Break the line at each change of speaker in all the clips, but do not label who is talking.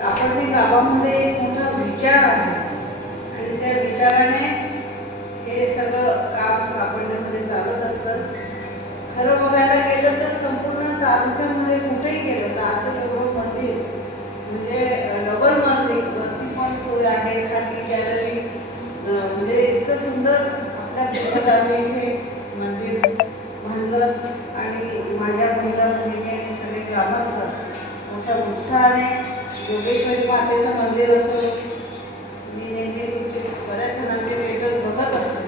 आपण गावामध्ये एक मोठा विचार आहे. आणि त्या विचाराने हे सगळं काम कापडण्यामध्ये चालत असतं. खरं बघायला गेलं तर संपूर्ण तालुक्यामध्ये कुठेही गेलं तर असं एवढं मंदिर म्हणजे डबल मंदिर वरती पण सोय आहे खाली गॅलरी म्हणजे इतकं सुंदर आपल्या देवळाने इथे मंदिर बांधलं आणि माझ्या महिला भगिनी आणि सगळे ग्रामस्थ मोठ्या उत्साहाने योगेश्वरी मातेचं मंदिर असो मी नेहमी तुमचे बऱ्याच जणांचे वेगळं बघत असते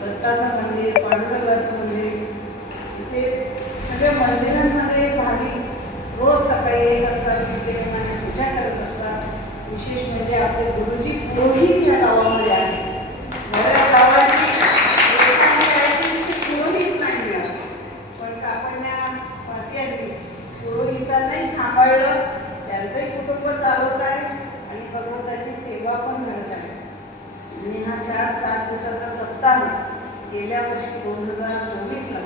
दत्ताचं मंदिर पांडुरंगाचं मंदिर इथे सगळ्या मंदिरांमध्ये भाविक रोज सकाळी येत असतात विद्यमाने पूजा करत असतात विशेष म्हणजे आपले गुरुजी पुरोहित या गावामध्ये आहे बऱ्याच गावांची एकामध्ये आहे की तिथे पुरोहित नाही मिळत पण कापडण्या वासियांनी पुरोहितांनाही सांभाळलं त्यांचंही कुटुंब चालवत आहे आणि भगवंताची सेवा पण करत आहे आणि चार सात दिवसाचा सप्ताह गेल्या वर्षी दोन हजार चोवीसला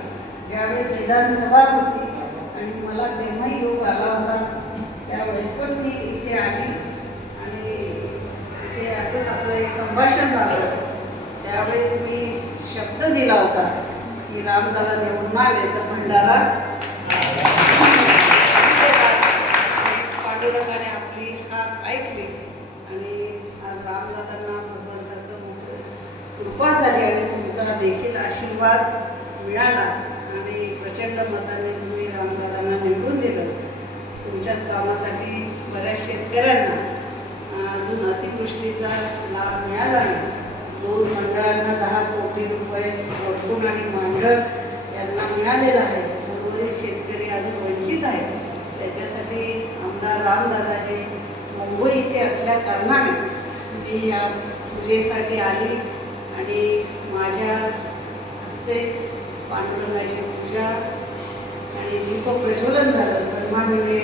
ज्यावेळेस विधानसभा होती आणि मला तेव्हाही योग आला होता त्यावेळेस पण मी इथे आली आणि इथे असंच आपलं एक संभाषण झालं. त्यावेळेस मी शब्द दिला होता की रामदाला देऊन आले तर भंडारा पांडुरंगाने आपली हात ऐकली आणि आज रामदादांना भगवंताचं मोठं कृपा झाली आणि तुमचा देखील आशीर्वाद मिळाला आणि प्रचंड मताने तुम्ही रामदादांना निवडून दिलं. तुमच्याच कामासाठी बऱ्याच शेतकऱ्यांना अजून अतिवृष्टीचा लाभ मिळाला नाही. दोन मंडळांना दहा कोटी रुपये वटून आणि मांडळ यांना मिळालेला आहे. उर्वरित शेतकरी अजून वंचित आहेत. त्याच्यासाठी आमदार रामदादा हे मुंबई इथे असल्या कारणाने मी या पूजेसाठी आली आणि माझ्या असते पांडुरंगाची पूजा आणि दीप प्रज्वलन झालं. सन्माननीय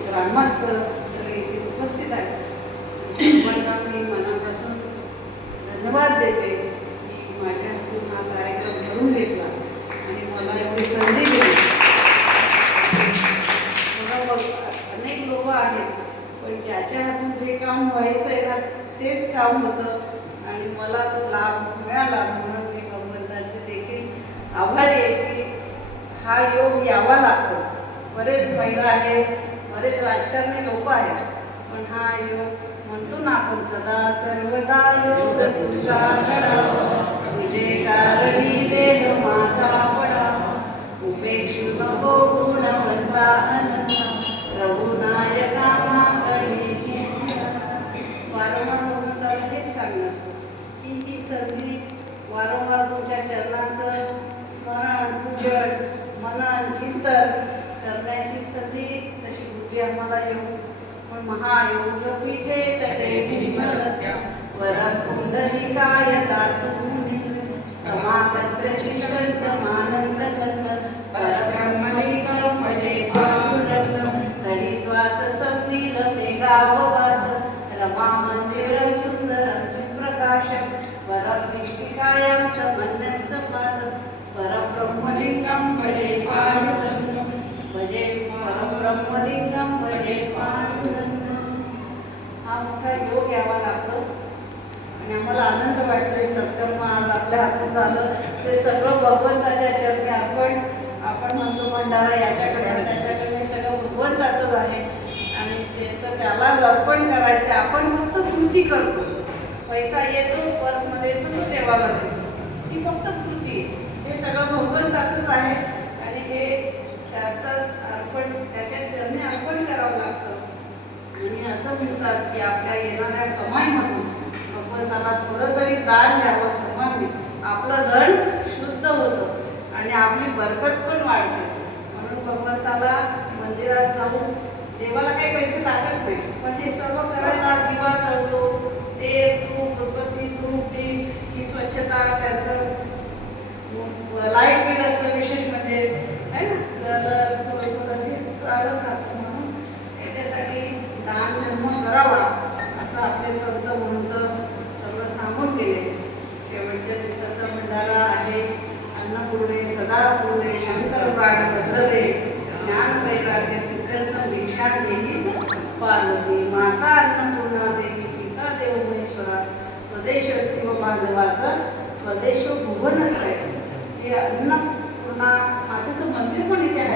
ग्रामस्थ सगळे इथे उपस्थित आहेत. सर्वांना मी मनापासून धन्यवाद देते की माझ्या हातून हा कार्यक्रम करून घेतला आणि मला एवढी संधी दिली. बघ, अनेक लोक आहेत पण ज्याच्या हातून जे काम व्हायचं आहे ना तेच काम होतं आणि मला तो लाभ मिळाला म्हणून मी भगवंताचे देखील आभारी आहे की हा योग यावा लागतो. बरेच महिला आहेत बरेच राजकारणी लोक आहेत. पण हा योग म्हणतो ना आपण सदा सर्वदा योग तुझा करावा. कारणी आम्हाला येऊ पण महायोग पीठे तटे वरं पुंडलिकाय तातुनी समागत्य चिशंतमानंद झालं. ते सगळं भगवंताच्या चरणी आपण आपण म्हणतो भंडारा याच्याकडे त्याच्याकडे हे सगळं भगवंताचंच आहे. आणि त्याचं त्याला अर्पण करायचं आपण फक्त कृती करतो. पैसा येतो पर्समध्ये येतो तो देवाला देतो. ती फक्त कृती हे सगळं भगवंताचंच आहे. आणि हे त्याचंच अर्पण त्याच्या चरणी अर्पण करावं लागतं. आणि असं म्हणतात की आपल्या येणाऱ्या कमाईमधून भगवंताला थोडं तरी दान द्यावं सर्वांनी आपलं धन शुद्ध होतं आणि आपली बरकत पण वाढते. म्हणून भगवंताला मंदिरात जाऊन देवाला काही पैसे लागत नाही. पण हे सर्व देवीच पार्वती माता अन्नपूर्णा देवी पिता देवमेश्वरा स्वदेश शिव बांधवाचा स्वदेश भुवन आहे ते अन्नपूर्णा मातेचं मंदिर पण इथे आहे.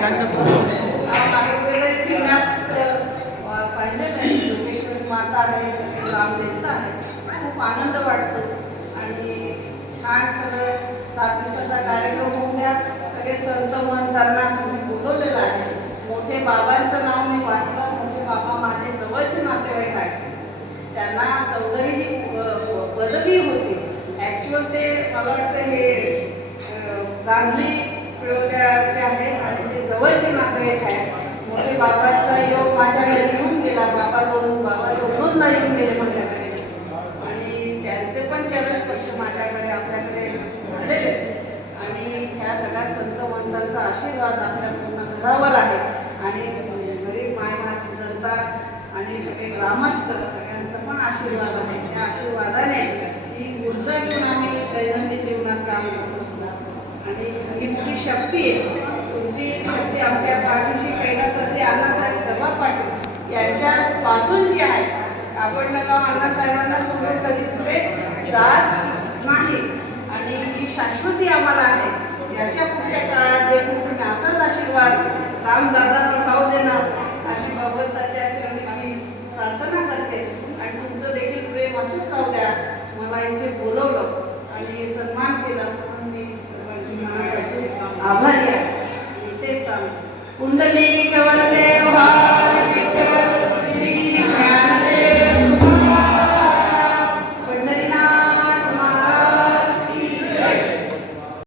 आहे. खूप आनंद वाटतो. आणि छान सगळं सात अ, गांधी आहे आणि जे जवळचे नातेवाईक आहेत मोठे बाबाचा योग माझ्याकडे येऊन गेला. बाबा दोन बाबा दोन येऊन गेले माझ्याकडे. आणि त्यांचे पण चरणस्पर्श माझ्याकडे आपल्याकडे झालेले. आणि ह्या सगळ्या संत मंतांचा आशीर्वाद आपल्या पूर्ण घरावर आहे. आणि गरीब मायमास जनता आणि सगळे ग्रामस्थ सगळ्यांचा पण आशीर्वाद आहे. त्या आशीर्वादाने ही ऊर्जा घेऊन आम्ही दैनंदिन जीवनात काम करतो. आणि ही तुमची शक्ती आहे. तुमची शक्ती आमच्या पाठीशी कैलासाचे अण्णासाहेब दबा पाटील यांच्यापासून जी आहे आपण नका अण्णासाहेबांना सोडून कधी पुढे जात नाही. आणि ही शाश्वती आम्हाला आहे. याच्या पुढच्या काळात जे तुम्ही असाच आशीर्वाद रामदादा खाऊ देणार अशी भगवंताच्या चरणी मी प्रार्थना करते आणि तुमचं देखील प्रेम असंच खाऊ द्या मला इथे बोलवलं आणि सन्मान केला म्हणून मी सर्वांची